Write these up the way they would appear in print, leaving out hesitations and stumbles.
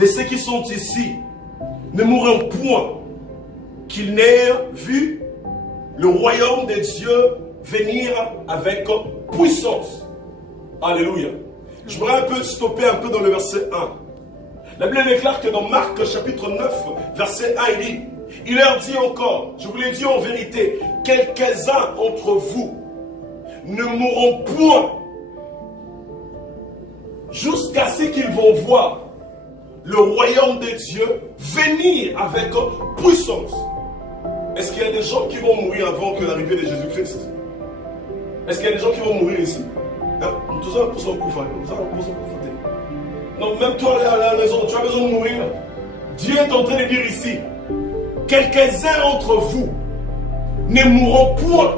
de ceux qui sont ici ne mourront point, qu'ils n'aient vu le royaume de Dieu venir avec puissance. Alléluia. Je voudrais un peu stopper un peu dans le verset 1. La Bible déclare que dans Marc chapitre 9, verset 1, il dit, il leur dit encore, je vous l'ai dit en vérité, quelques-uns entre vous ne mourront point jusqu'à ce qu'ils vont voir le royaume de Dieu venir avec puissance. Est-ce qu'il y a des gens qui vont mourir avant que l'arrivée de Jésus-Christ? Est-ce qu'il y a des gens qui vont mourir ici? Non, même toi à la maison, tu as besoin de mourir. Dieu est en train de dire ici, quelques-uns d'entre vous ne mourront point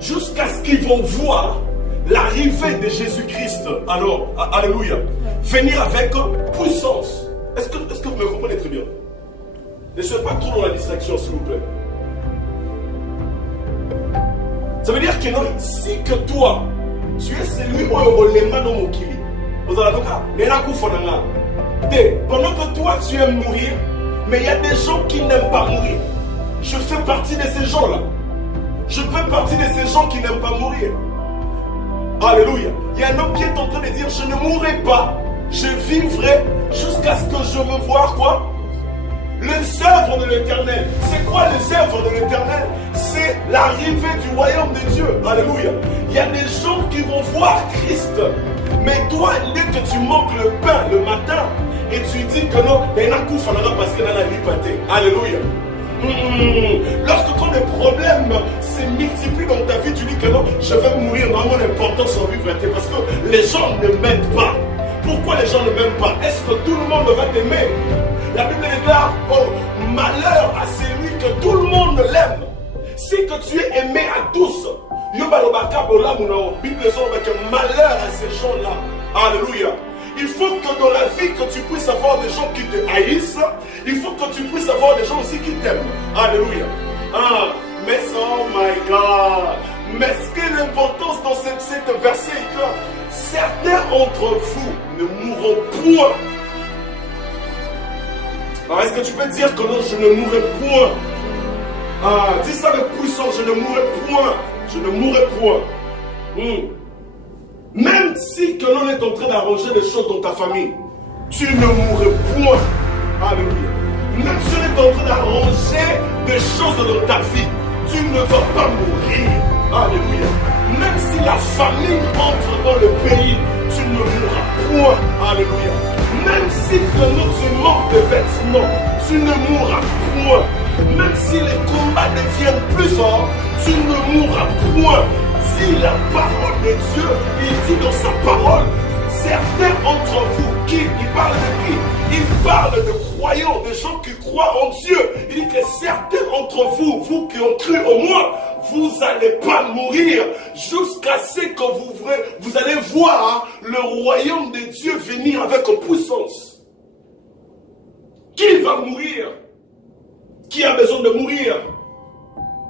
jusqu'à ce qu'ils vont voir l'arrivée de Jésus-Christ. Alors, alléluia, venir avec puissance. Est-ce que vous me comprenez très bien? Ne soyez pas trop dans la distraction, s'il vous plaît. Ça veut dire que non, si que toi, tu es celui où on dans mon kili. Pendant que toi tu aimes mourir, mais il y a des gens qui n'aiment pas mourir. Je fais partie de ces gens-là. Je fais partie de ces gens qui n'aiment pas mourir. Alléluia. Il y a un homme qui est en train de dire, je ne mourrai pas, je vivrai jusqu'à ce que je veux voir quoi? Les œuvres de l'Éternel. C'est quoi les œuvres de l'Éternel? C'est l'arrivée du royaume de Dieu. Alléluia. Il y a des gens qui vont voir Christ. Mais toi, dès que tu manques le pain le matin, et tu dis que non, parce que dans la liberté. Alléluia. Lorsque quand les problèmes se multiplient dans ta vie, tu dis que non, je vais mourir. Non, mon importance en vivre, parce que les gens ne m'aiment pas. Pourquoi les gens ne m'aiment pas? Est-ce que tout le monde va t'aimer? La Bible déclare, oh, malheur à celui que tout le monde l'aime. Si que tu es aimé à tous, Bible dit que malheur à ces gens-là. Alléluia. Il faut que dans la vie, que tu puisses avoir des gens qui te haïssent. Il faut que tu puisses avoir des gens aussi qui t'aiment. Alléluia. Ah, mais oh my God. Mais ce qui est l'importance dans cette verset est que certains d'entre vous ne mourront point. Alors est-ce que tu peux dire que non, je ne mourrai point? Ah, dis ça avec puissance, je ne mourrai point. Je ne mourrai point. Même si que l'on est en train d'arranger des choses dans ta famille, tu ne mourrais point. Alléluia. Même si on est en train d'arranger des choses dans ta vie, tu ne vas pas mourir. Alléluia. Même si la famine entre dans le pays, tu ne mourras point. Alléluia. Même si que nous tu manques de vêtements, tu ne mourras point. Même si les combats deviennent plus forts, tu ne mourras point. Si la parole de Dieu, il dit dans sa parole, certains d'entre vous, qui, il parle de qui? Il parle de croyants, de gens qui croient en Dieu. Il dit que certains d'entre vous, vous qui ont cru en moi, vous n'allez pas mourir jusqu'à ce que vous allez voir le royaume de Dieu venir avec puissance. Qui va mourir? Qui a besoin de mourir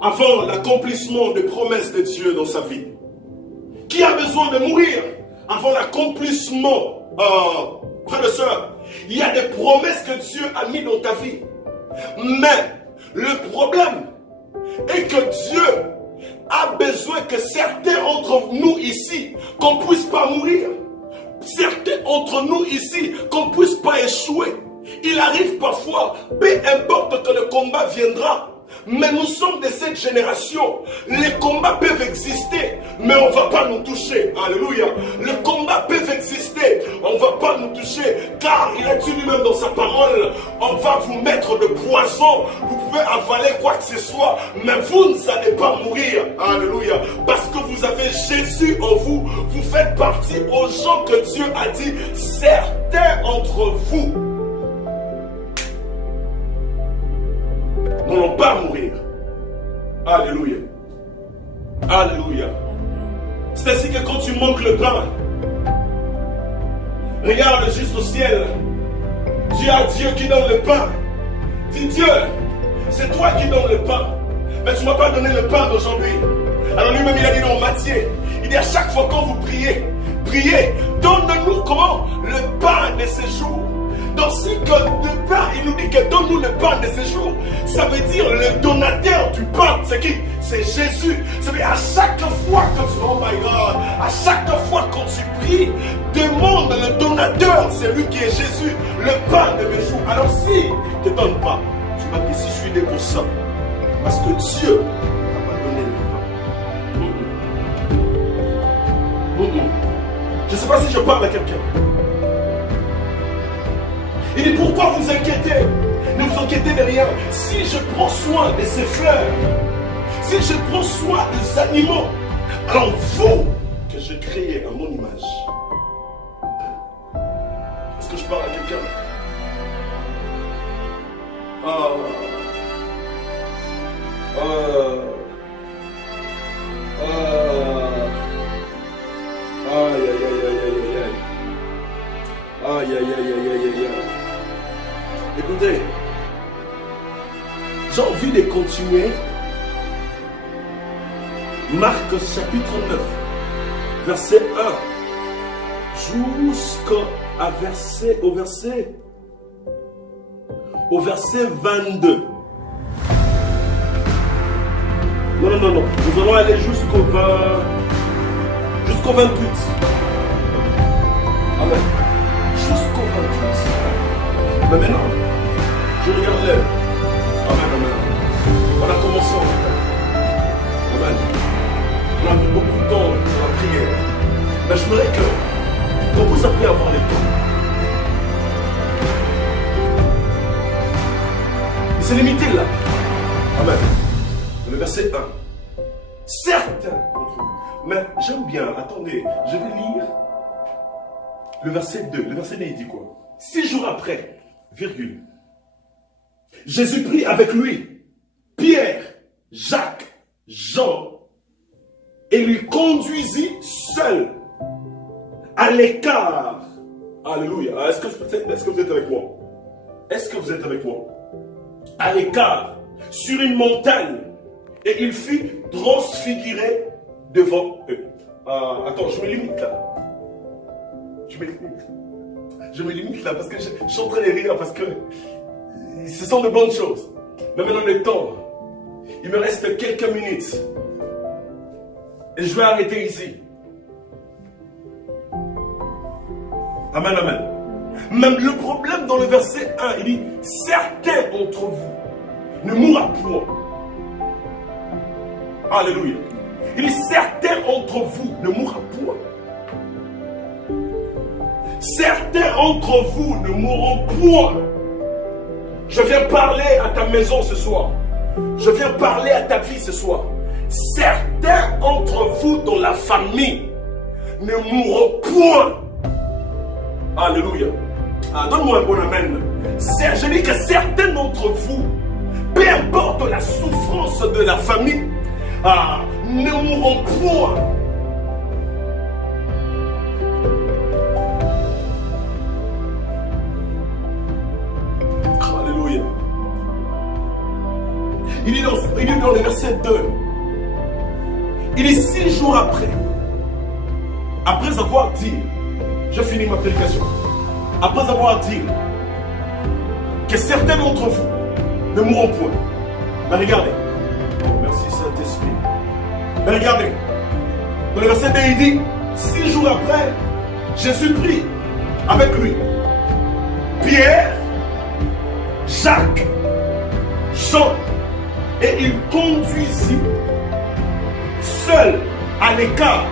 avant l'accomplissement des promesses de Dieu dans sa vie? Qui a besoin de mourir avant l'accomplissement? Frères et sœurs, il y a des promesses que Dieu a mises dans ta vie. Mais le problème est que Dieu a besoin que certains d'entre nous ici, qu'on ne puisse pas mourir. Certains d'entre nous ici, qu'on ne puisse pas échouer. Il arrive parfois, peu importe que le combat viendra, mais nous sommes de cette génération. Les combats peuvent exister, mais on ne va pas nous toucher. Alléluia. Les combats peuvent exister, on ne va pas nous toucher, car il a dit lui-même dans sa parole, on va vous mettre de poison, vous pouvez avaler quoi que ce soit, mais vous n'allez pas mourir. Alléluia. Parce que vous avez Jésus en vous, vous faites partie aux gens que Dieu a dit, certains d'entre vous n'allons pas mourir. Alléluia. Alléluia. C'est ainsi que quand tu manques le pain, regarde juste au ciel. Tu as Dieu qui donne le pain. Dis Dieu, c'est toi qui donnes le pain. Mais tu ne m'as pas donné le pain d'aujourd'hui. Alors lui-même il a dit dans Matthieu, il dit à chaque fois quand vous priez, priez, donne-nous comment? Le pain de ce jour. Donc si que le pain, il nous dit que donne-nous le pain de ces jours, ça veut dire le donateur du pain, c'est qui? C'est Jésus. Ça veut dire à chaque fois que tu, oh my God, à chaque fois quand tu pries, demande le donateur, c'est lui qui est Jésus, le pain de mes jours. Alors si il ne te donne pas, tu vas te suicider pour ça. Parce que Dieu n'a pas donné le pain. Je ne sais pas si je parle à quelqu'un. Il dit pourquoi vous inquiétez? Ne vous inquiétez de rien. Si je prends soin de ces fleurs, si je prends soin des animaux, alors vous que j'ai créé à mon image. Est-ce que je parle à quelqu'un? Aïe, aïe, aïe, aïe, aïe, aïe. Écoutez, j'ai envie de continuer. Marc chapitre 9, verset 1 jusqu'au verset 22. Non. Nous allons aller jusqu'au 28. Amen. Jusqu'au 28. Mais maintenant, je regarde l'heure. Amen. On a commencé en retard. Amen. On a mis beaucoup de temps dans la prière. Mais je voudrais qu'on puisse après avoir les temps. C'est limité là. Amen. Le verset 1. Certains d'entre vous. Mais j'aime bien, attendez, je vais lire le verset 2. Le verset 2, il dit quoi? 6 jours après, virgule. Jésus prit avec lui Pierre, Jacques, Jean et lui conduisit seul à l'écart. Alléluia. Est-ce que vous êtes avec moi? Est-ce que vous êtes avec moi? À l'écart, sur une montagne, et il fut transfiguré devant eux. Attends, je me limite là. Je me limite là parce que je suis en train de rire parce que ce sont de bonnes choses. Mais maintenant le temps, il me reste quelques minutes. Et je vais arrêter ici. Amen, amen. Même le problème dans le verset 1, il dit, certains d'entre vous ne mourront point. Alléluia. Il dit, certains d'entre vous ne mourront point. Certains d'entre vous ne mourront point. Je viens parler à ta maison ce soir. Je viens parler à ta vie ce soir. Certains d'entre vous dans la famille ne mourront point. Alléluia. Donne-moi un bon amen. Je dis que certains d'entre vous, peu importe la souffrance de la famille, ne mourront point. Alléluia. Il dit dans le verset 2, il dit 6 jours après avoir dit, je finis ma prédication, après avoir dit que certains d'entre vous ne mourront point. Mais regardez, oh, merci Saint-Esprit. Mais regardez, dans le verset 2, il dit 6 jours après, Jésus prit avec lui Pierre, Jacques, Jean, et il conduisit seul à l'écart